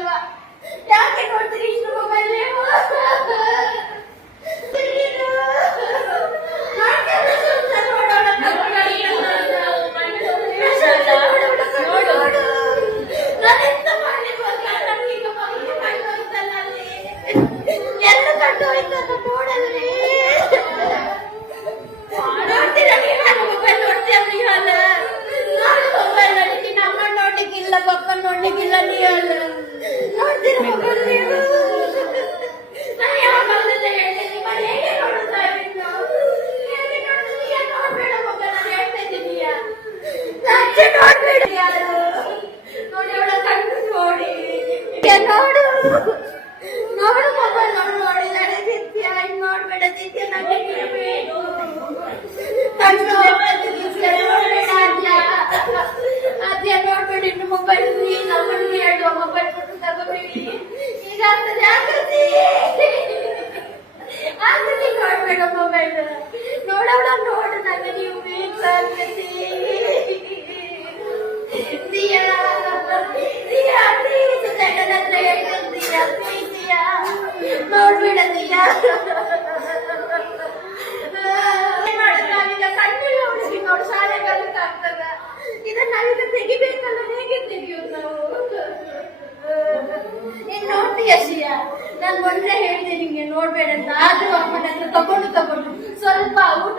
ಅಲ್ವಾ? ಯಾಕೆ ಕೊಡ್ತೀರಿ? ನೋಡು ನೋಡು ನೋಡು ನೋಡು ನೋಡು ಬೇಡ ತಿಂತೀಯ ನಂಗೆ ಕೊಟ್ಟಿ ನಾನು ಮೊದಲೇ ಹೇಳಿದೆ ನಿಮ್ಗೆ ನೋಡ್ಬೇಡ ಆದ್ರೂ ಅಮ್ಮನ ಹತ್ರ ತಗೊಂಡು ತಗೊಂಡು. ಸ್ವಲ್ಪ ಊಟ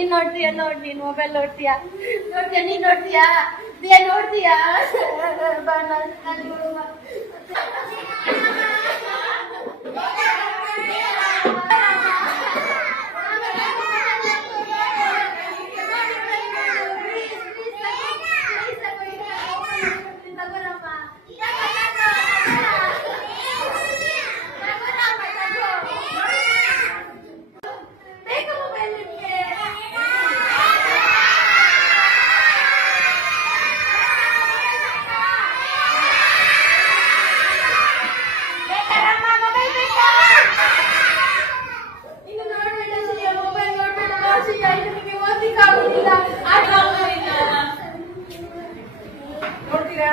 नहीं नोट दिया नोट दी मोबाइल नोट दिया। नोट दिया नहीं दिया ನೋಡ್ತೀರಾ?